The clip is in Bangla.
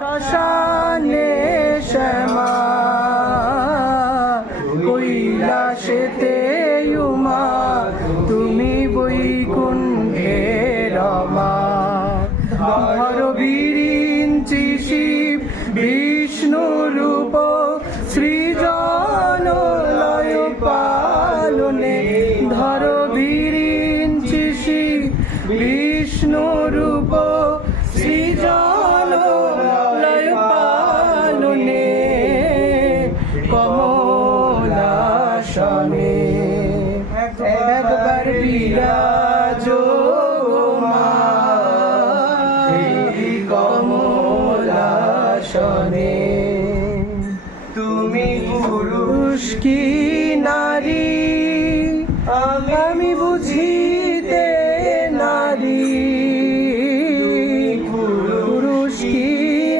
শ্মশানে শ্যামা কৈলাসেতে উমা, তুমি বৈকুণ্ঠে রমা। ধর বিরিঞ্চি শিব বিষ্ণু রূপ, সৃজন লয় পালনে। ধর বিরিঞ্চি শিব বিষ্ণু রূপ, সৃজন লয় পালনে। কমলাসনে একবার বিরাজ মা, কমলাসনে। তুমি পুরুষ কি